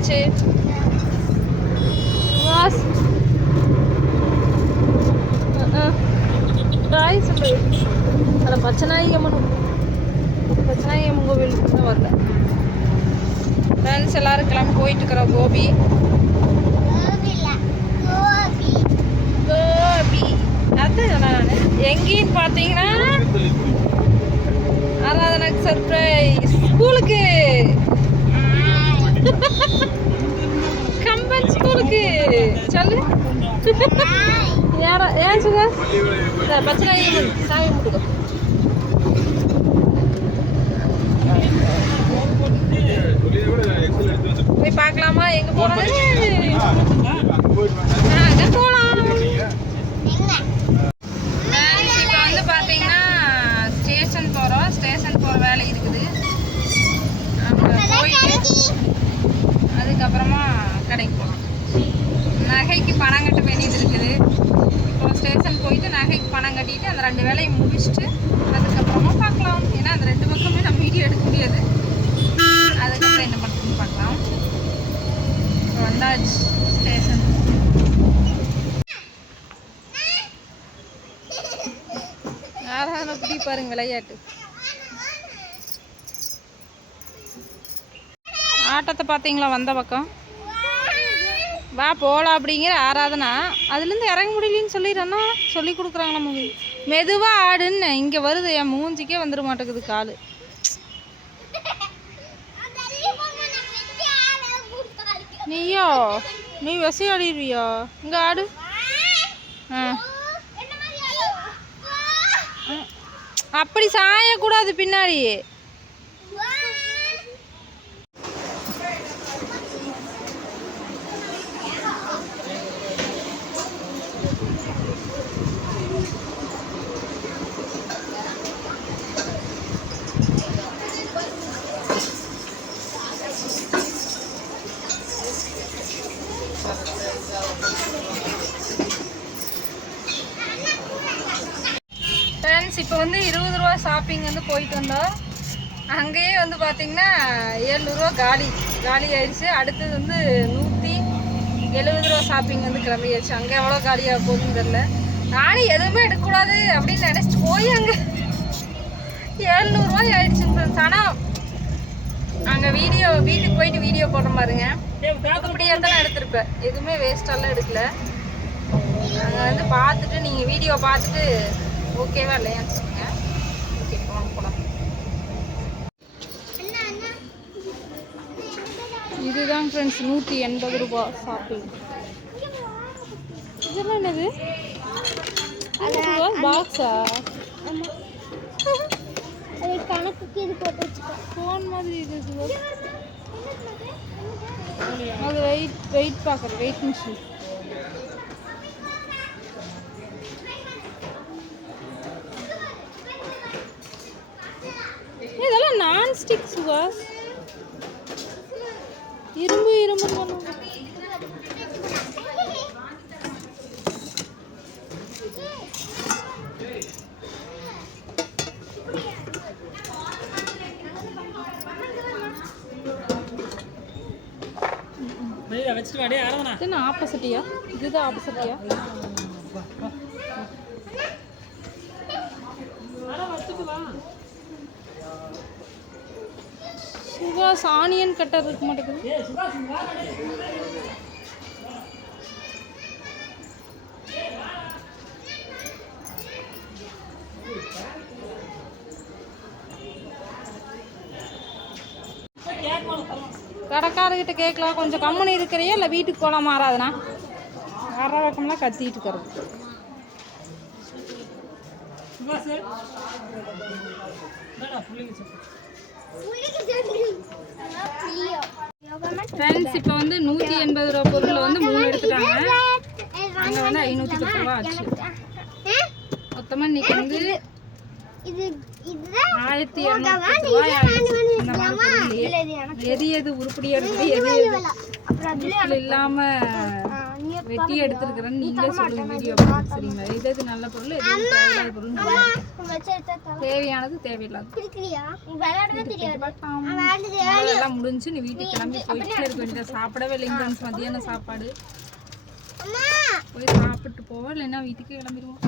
கிளம்பியாச்சு. வாஸ் ராய் சொல்லு. அதில் பச்சைநாயகம்மன் கோவிலுக்கு தான் வரல. ஃப்ரெண்ட்ஸ் எல்லோரும் கிளம்பி போயிட்டு இருக்கிறோம். கோபி அதுதான் நான் எங்கேன்னு பார்த்தீங்கன்னா ஆராதனாக்கு சர்ப்ரைஸ். ஸ்கூலுக்கு கம்பன் ஸ்கூலுக்கு சொல்லு. ஏன் சுகா பச்சை சாமி கும்பிட்டுக்கோ. போய் பார்க்கலாமா? எங்கே போகலாம்? அங்கே போகலாம். இப்போ வந்து பார்த்தீங்கன்னா ஸ்டேஷன் போகிறோம். ஸ்டேஷன் போகிற வேலை இருக்குது. அங்கே போயிட்டு அதுக்கப்புறமா கடைக்கு போகலாம். நகைக்கு பணம் கட்ட வேண்டியது இருக்குது. இப்போ ஸ்டேஷன் போயிட்டு நகைக்கு பணம் கட்டிட்டு அந்த 2 வேலையை முடிச்சுட்டு அதுக்கப்புறமா பார்க்கலாம். ஏன்னா அந்த 2 பக்கமே நம்ம வீடியோ எடுக்க முடியாது. அதுக்கப்புறம் என்ன பண்ணுறதுன்னு பார்க்கலாம். இப்போ வந்தாச்சு ஸ்டேஷன். யாராவது அப்படி பாருங்க விளையாட்டு. ஆட்டத்தை பார்த்தீங்களா? வந்த பக்கம் வா போகலாம் அப்படிங்கிற ஆராதனா. அதுலேருந்து இறங்க முடியலன்னு சொல்லிடுறேன்னா சொல்லி கொடுக்குறாங்க. நம்ம மெதுவாக ஆடுன்னு இங்கே வருது. என் மூஞ்சிக்கே வந்துட மாட்டேங்குது கால். நீயோ நீ வசி ஆடிடுவியா? இங்கே ஆடு. அப்படி சாயக்கூடாது பின்னாடி. இப்போ வந்து 20 ரூபா ஷாப்பிங் வந்து போயிட்டு வந்தோம். அங்கேயே வந்து பார்த்தீங்கன்னா 7 ரூபா காலி ஆயிடுச்சு. அடுத்தது வந்து 170 ரூபா ஷாப்பிங் வந்து கிளம்பியாச்சு. அங்கே எவ்வளோ காலியாக போகுதுன்னு தெரில. நானும் எதுவுமே எடுக்கக்கூடாது அப்படின்னு நினச்சிட்டு போய் அங்கே 700 ரூபாய் ஆயிடுச்சுன்னு ஃப்ரெண்ட்ஸ். ஆனால் அங்கே வீட்டுக்கு போயிட்டு வீடியோ போடுற பாருங்க. அப்படியே தான் எடுத்திருப்பேன். எதுவுமே வேஸ்டாலாம் எடுக்கல. அங்கே வந்து பார்த்துட்டு நீங்கள் வீடியோ பார்த்துட்டு ஓகேவா இல்லையான்னு சொல்லுங்க. ஓகே போகலாம். இதுதான் ஃப்ரெண்ட்ஸ் 180 ரூபா ஷாப்பிங். இதெல்லாம் என்னது? பாக்ஸா? கணக்குக்கு இது போட்டு வச்சுக்கோ. ஃபோன் மாதிரி இது. அது வெயிட் பார்க்குறேன். Weight machine. இதெல்லாம் நான்ஸ்டிக் சுகாஸ். இரும்பு என்ன ஆப்போசிட்டியா? இதுதான் ஆப்போசிட்டியா? சுகாஸ் ஆனியன் கட்டர் இருக்க மாட்டேங்குது. கடைக்காரர்கிட்ட கேட்கலாம், கொஞ்சம் கம்முன்னு இருக்கிறையா இல்லை வீட்டுக்கு போகலாம் மாறாதுண்ணா? வர பக்கம்லாம் கத்திட்டு இருக்கிறது. ஃப்ரெண்ட்ஸ் இப்போ வந்து 180 ரூபா பொருள் வந்து 3 எடுத்துட்டாங்க. அங்கே வந்து 510 ரூபா ஆச்சு. மொத்தமாக இன்னைக்கு வந்து 1200 ரூபாய் ஆயிடுச்சு. இந்த மாதிரி எது உருப்படியாக இருக்குது, எது இல்லாமல் வெட்டி எடுத்துருக்கிறேன்னு நீங்களே சொல்லுங்க வீடியோ சரிங்களா? எது நல்ல பொருள் எது தேவையில்லாத பொருள் தேவையானது தேவையில்லாது எல்லாம் முடிஞ்சு நீ வீட்டுக்கு கிளம்பி போயிட்டே இருக்க வேண்டியது. சாப்பிடவே இல்லை ஃப்ரெண்ட்ஸ், மத்தியானம் சாப்பாடு போய் சாப்பிட்டு போவோம், இல்லைன்னா வீட்டுக்கு கிளம்பிடுவோம்.